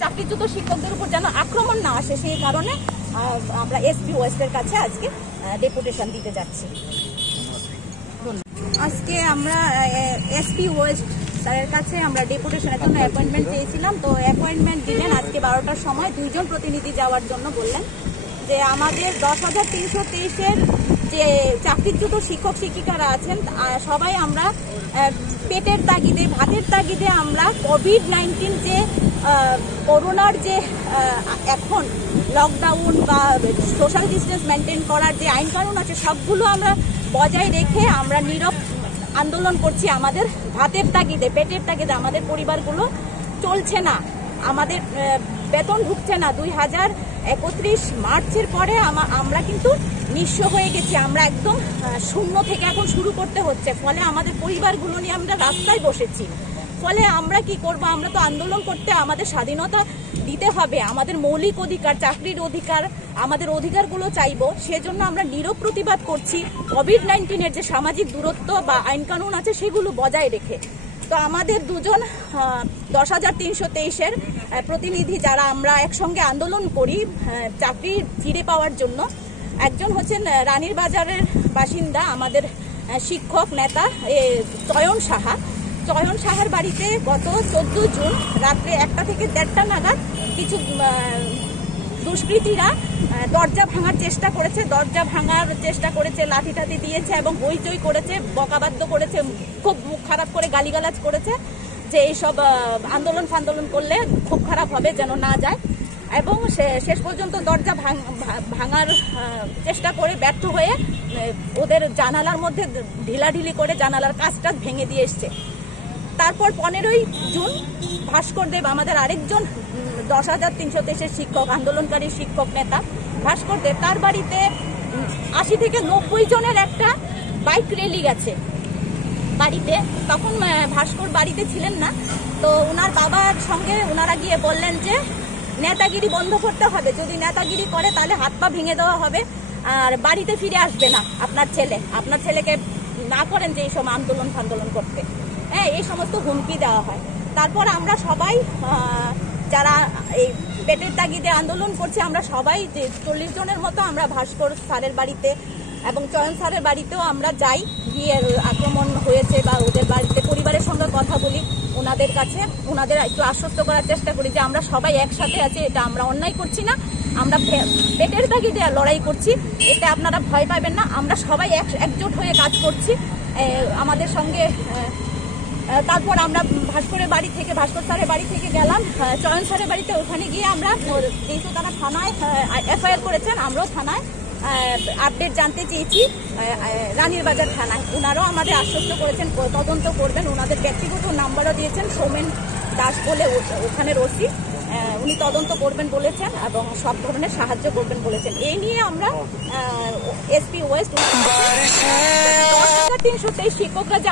চাকরিচ্যুত শিক্ষকদের উপর যেন আক্রমণ না আসে সেই কারণে আমরা এসপি ওয়েস্টের কাছে আজকে ডেপুটেশন দিতে যাচ্ছি। আজকে আমরা এসপি ওয়েস্ট স্যারের কাছে আমরা ডেপুটেশনের জন্য অ্যাপয়েন্টমেন্ট চেয়েছিলাম। তো অ্যাপয়েন্টমেন্ট দিলেন আজকে 12টার সময়। 2জন প্রতিনিধি যাওয়ার জন্য বললেন যে আমাদের 10,323-এর যে চাকরিচ্যুত শিক্ষক শিক্ষিকারা আছেন সবাই আমরা পেটের তাগিদে ভাতের তাগিদে আমরা কোভিড-19 যে করোনার যে এখন লকডাউন বা সোশ্যাল ডিস্টেন্স মেনটেন করার যে আইন কানুন আছে সবগুলো আমরা বজায় রেখে আমরা নীরব আন্দোলন করছি। আমাদের ভাতের তাগিদে পেটের তাগিদে আমাদের পরিবারগুলো চলছে না, আমাদের বেতন ঢুকছে না। 2031 মার্চের পরে আমরা কিন্তু নিঃস্ব হয়ে গেছি, আমরা একদম শূন্য থেকে এখন শুরু করতে হচ্ছে। ফলে আমাদের পরিবারগুলো নিয়ে আমরা রাস্তায় বসেছি। ফলে আমরা কি করব? আমরা তো আন্দোলন করতে আমাদের স্বাধীনতা দিতে হবে, আমাদের মৌলিক অধিকার, চাকরির অধিকার, আমাদের অধিকারগুলো চাইবো। সেজন্য আমরা নীরব প্রতিবাদ করছি কোভিড-19-এর যে সামাজিক দূরত্ব বা আইন কানুন আছে সেগুলো বজায় রেখে। তো আমাদের 2জন 10,323-এর প্রতিনিধি যারা আমরা একসঙ্গে আন্দোলন করি চাকরি ফিরে পাওয়ার জন্য, একজন হচ্ছেন রানীর বাজারের বাসিন্দা আমাদের শিক্ষক নেতা চয়ন সাহার বাড়িতে গত 14 জুন রাত্রে 1টা থেকে 1:30টা নাগাদ কিছু দুষ্কৃতীরা দরজা ভাঙার চেষ্টা করেছে, লাঠি টাঠি দিয়েছে এবং হইচই করেছে, বকাবাদ্য করেছে, খুব মুখ খারাপ করে গালিগালাজ করেছে যে এইসব আন্দোলন ফান্দোলন করলে খুব খারাপ হবে, যেন না যায়। এবং শেষ পর্যন্ত দরজা ভাঙার চেষ্টা করে ব্যর্থ হয়ে ওদের জানালার মধ্যে ঢিলাঢিলি করে জানালার কাঁচটা ভেঙে দিয়ে এসছে। তারপর 15ই জুন ভাস্কর দেব আমাদের আরেকজন 10,323-এর শিক্ষক আন্দোলনকারী শিক্ষক নেতা ভাস্কর দেব, তার বাড়িতে 80 থেকে 90 জনের একটা বাইক র্যালি গেছে বাড়িতে। তখন ভাস্কর বাড়িতে ছিলেন না। তো ওনার বাবার সঙ্গে ওনারা গিয়ে বললেন যে নেতাগিরি বন্ধ করতে হবে, যদি নেতাগিরি করে তাহলে হাত পা ভেঙে দেওয়া হবে আর বাড়িতে ফিরে আসবে না আপনার ছেলেকে না করেন যে এইসব আন্দোলন ফান্দোলন করতে, হ্যাঁ, এই সমস্ত হুমকি দেওয়া হয়। তারপর আমরা সবাই যারা এই পেটের তাগিদে আন্দোলন করছে আমরা সবাই 40 জনের মতো আমরা ভাস্কর স্যারের বাড়িতে এবং চয়ন স্যারের বাড়িতেও আমরা যাই, গিয়ে আক্রমণ হয়েছে বা ওদের বাড়িতে পরিবারের সঙ্গে কথা বলি, ওনাদের একটু আশ্বস্ত করার চেষ্টা করি যে আমরা সবাই একসাথে আছি, এটা আমরা অন্যায় করছি না, আমরা পেটের তাগিদে লড়াই করছি, এটা আপনারা ভয় পাবেন না, আমরা সবাই একজোট হয়ে কাজ করছি আমাদের সঙ্গে। তারপর আমরা ভাস্কর স্যারের বাড়ি থেকে গেলাম চয়ন স্যারের বাড়িতে। ওখানে গিয়ে আমরা যেহেতু তারা থানায় এফআইআর করেছেন, আমরাও থানায় আপডেট জানতে চেয়েছি রানীর বাজার থানায়। ওনারাও আমাদের আশ্বস্ত করেছেন তদন্ত করবেন, ওনাদের ব্যক্তিগত নাম্বারও দিয়েছেন, সৌমেন দাস বলে ওখানের ওসি, উনি তদন্ত করবেন বলেছেন এবং সব ধরনের সাহায্য করবেন বলেছেন। এই নিয়ে আমরা এসপি ওয়েস্ট 10,323 শিক্ষকরা যে